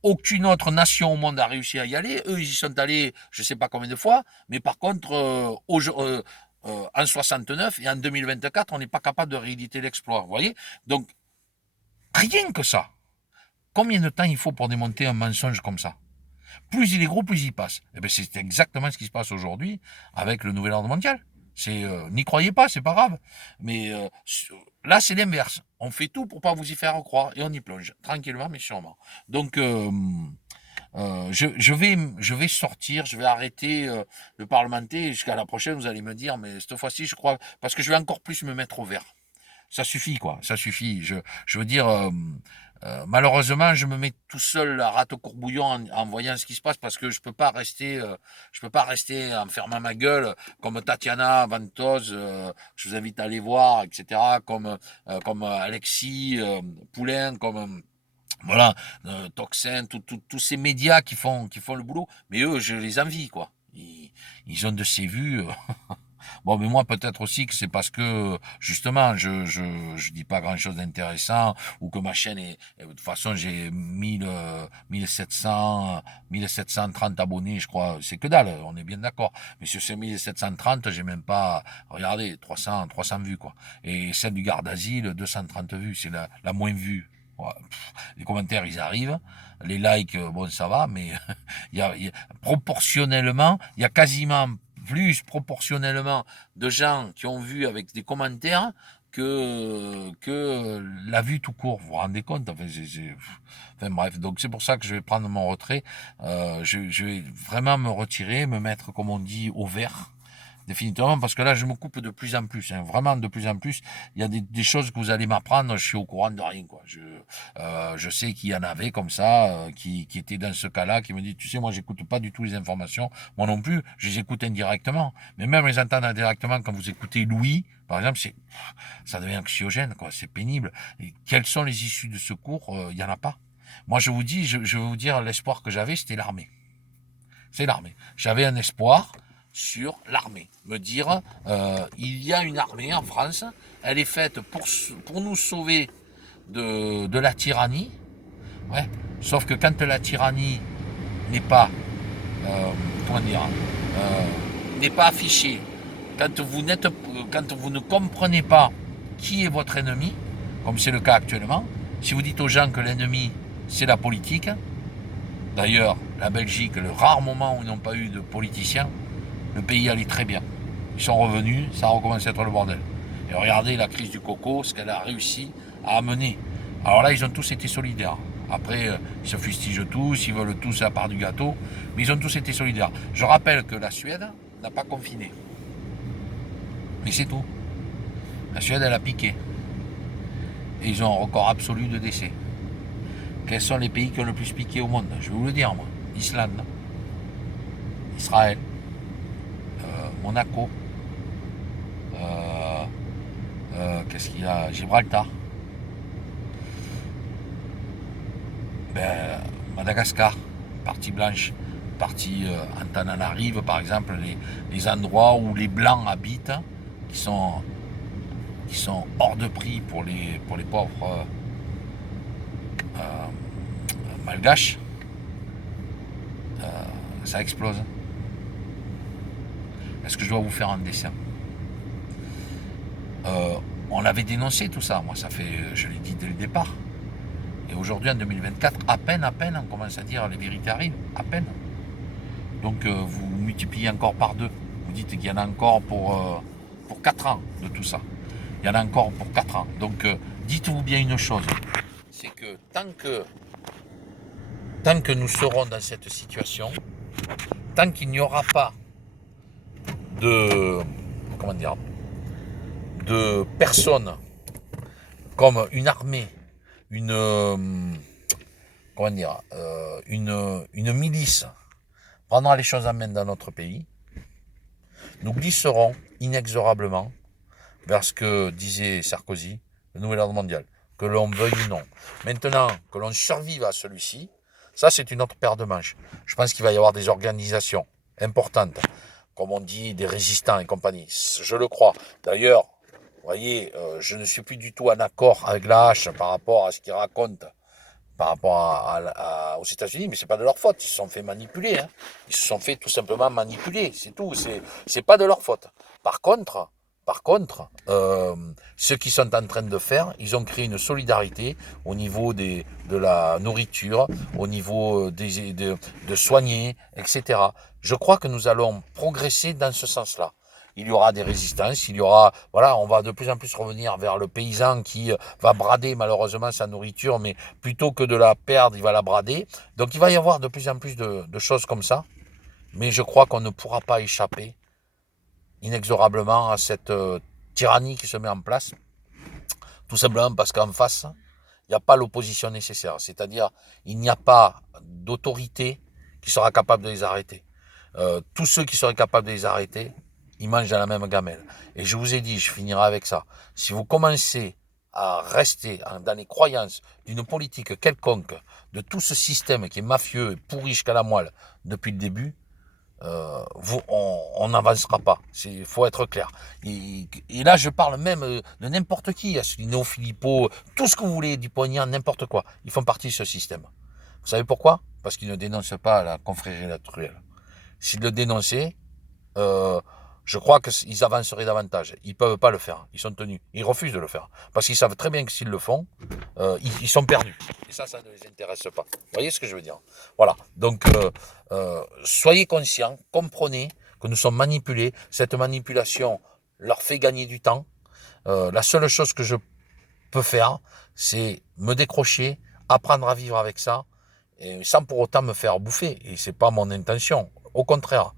Aucune autre nation au monde a réussi à y aller. Eux, ils y sont allés, je ne sais pas combien de fois, mais par contre, en 69 et en 2024, on n'est pas capable de rééditer l'exploit, vous voyez. Donc, rien que ça. Combien de temps il faut pour démonter un mensonge comme ça? Plus il est gros, plus il passe. Et bien c'est exactement ce qui se passe aujourd'hui avec le nouvel ordre mondial. N'y croyez pas, c'est pas grave. Mais là, c'est l'inverse. On fait tout pour pas vous y faire croire et on y plonge tranquillement mais sûrement. Donc je vais sortir, je vais arrêter le parlementer jusqu'à la prochaine. Vous allez me dire, mais cette fois-ci, je crois, parce que je vais encore plus me mettre au vert. Ça suffit, quoi. Ça suffit. Je veux dire, Malheureusement, je me mets tout seul à rate au courbouillon en voyant ce qui se passe parce que je peux pas rester en fermant ma gueule comme Tatiana Ventose, je vous invite à aller voir, etc. Comme Alexis Poulain, comme voilà, Toxin, tous ces médias qui font le boulot. Mais eux, je les envie, quoi. Ils ont de ces vues. Bon, mais moi, peut-être aussi que c'est parce que, justement, je dis pas grand-chose d'intéressant, ou que ma chaîne de toute façon, j'ai 1730 abonnés, je crois. C'est que dalle, on est bien d'accord. Mais sur ces 1730, j'ai même pas, regardez, 300 vues, quoi. Et celle du garde d'asile, 230 vues, c'est la moins vue. Ouais, les commentaires, ils arrivent. Les likes, bon, ça va, mais proportionnellement, il y a quasiment plus proportionnellement de gens qui ont vu avec des commentaires que la vue tout court. Vous vous rendez compte? Enfin bref, donc c'est pour ça que je vais prendre mon retrait. Je vais vraiment me retirer, me mettre, comme on dit, au vert. Définitivement, parce que là, je me coupe de plus en plus, hein, vraiment de plus en plus. Il y a des choses que vous allez m'apprendre, je suis au courant de rien, quoi. Je sais qu'il y en avait comme ça, qui étaient dans ce cas-là, qui me dit, tu sais, moi, j'écoute pas du tout les informations, moi non plus, je les écoute indirectement. Mais même les entendre indirectement, quand vous écoutez Louis, par exemple, ça devient anxiogène, quoi. C'est pénible. Et quelles sont les issues de secours? Il y en a pas. Moi, je vous dis, je vais vous dire, l'espoir que j'avais, c'était l'armée. C'est l'armée. J'avais un espoir sur l'armée. Me dire, il y a une armée en France, elle est faite pour nous sauver de la tyrannie. Ouais. Sauf que quand la tyrannie n'est pas, euh, comment dire, n'est pas affichée, quand vous ne comprenez pas qui est votre ennemi, comme c'est le cas actuellement, si vous dites aux gens que l'ennemi c'est la politique, d'ailleurs la Belgique, le rare moment où ils n'ont pas eu de politiciens, le pays allait très bien. Ils sont revenus, ça a recommencé à être le bordel. Et regardez la crise du coco, ce qu'elle a réussi à amener. Alors là, ils ont tous été solidaires. Après, ils se fustigent tous, ils veulent tous la part du gâteau, mais ils ont tous été solidaires. Je rappelle que la Suède n'a pas confiné. Mais c'est tout. La Suède, elle a piqué. Et ils ont un record absolu de décès. Quels sont les pays qui ont le plus piqué au monde? Je vais vous le dire, moi. Islande, Israël, Monaco, qu'est-ce qu'il y a? Gibraltar, ben, Madagascar, partie blanche, partie Antananarive, par exemple, les endroits où les blancs habitent, qui sont, qui sont hors de prix pour les pauvres malgaches, ça explose. Est-ce que je dois vous faire un dessin? On avait dénoncé tout ça, moi ça fait, je l'ai dit dès le départ. Et aujourd'hui, en 2024, à peine, on commence à dire les vérités arrivent, à peine. Donc vous multipliez encore par deux. Vous dites qu'il y en a encore pour 4 ans de tout ça. Il y en a encore pour 4 ans. Donc dites-vous bien une chose, c'est que tant que nous serons dans cette situation, tant qu'il n'y aura pas de, comment dire, de personnes comme une armée, une, comment dire, une milice prendra les choses en main dans notre pays, nous glisserons inexorablement vers ce que disait Sarkozy, le nouvel ordre mondial, que l'on veuille ou non. Maintenant, que l'on survive à celui-ci, ça c'est une autre paire de manches. Je pense qu'il va y avoir des organisations importantes, comme on dit, des résistants et compagnie. Je le crois. D'ailleurs, vous voyez, je ne suis plus du tout en accord avec la hache par rapport à ce qu'il raconte par rapport aux États-Unis, mais c'est pas de leur faute. Ils se sont fait manipuler. Hein. Ils se sont fait tout simplement manipuler. C'est tout. C'est pas de leur faute. Par contre, ce qu'ils sont en train de faire, ils ont créé une solidarité au niveau de la nourriture, au niveau de soigner, etc. Je crois que nous allons progresser dans ce sens-là. Il y aura des résistances, il y aura, voilà, on va de plus en plus revenir vers le paysan qui va brader malheureusement sa nourriture, mais plutôt que de la perdre, il va la brader. Donc il va y avoir de plus en plus de choses comme ça, mais je crois qu'on ne pourra pas échapper inexorablement à cette tyrannie qui se met en place, tout simplement parce qu'en face, il n'y a pas l'opposition nécessaire. C'est-à-dire, il n'y a pas d'autorité qui sera capable de les arrêter. Tous ceux qui seraient capables de les arrêter, ils mangent dans la même gamelle. Et je vous ai dit, je finirai avec ça. Si vous commencez à rester dans les croyances d'une politique quelconque, de tout ce système qui est mafieux et pourri jusqu'à la moelle depuis le début, on n'avancera pas. Il faut être clair. Et là, je parle même de n'importe qui, Asselineau, Philippot, tout ce que vous voulez, Dupont-Aignan, n'importe quoi. Ils font partie de ce système. Vous savez pourquoi? Parce qu'ils ne dénoncent pas la confrérie La Truelle. S'ils le dénonçaient, je crois qu'ils avanceraient davantage. Ils peuvent pas le faire. Ils sont tenus. Ils refusent de le faire. Parce qu'ils savent très bien que s'ils le font, ils sont perdus. Et ça ne les intéresse pas. Vous voyez ce que je veux dire? Voilà. Donc, soyez conscients, comprenez que nous sommes manipulés. Cette manipulation leur fait gagner du temps. La seule chose que je peux faire, c'est me décrocher, apprendre à vivre avec ça, et sans pour autant me faire bouffer. Et c'est pas mon intention. Au contraire.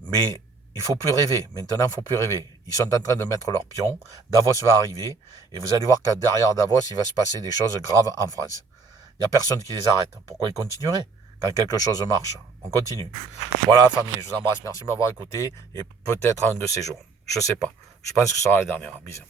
Mais il faut plus rêver. Maintenant, il faut plus rêver. Ils sont en train de mettre leurs pions. Davos va arriver. Et vous allez voir que derrière Davos, il va se passer des choses graves en France. Il n'y a personne qui les arrête. Pourquoi ils continueraient? Quand quelque chose marche, on continue. Voilà, famille, je vous embrasse. Merci de m'avoir écouté. Et peut-être un de ces jours. Je sais pas. Je pense que ce sera la dernière. Bisous.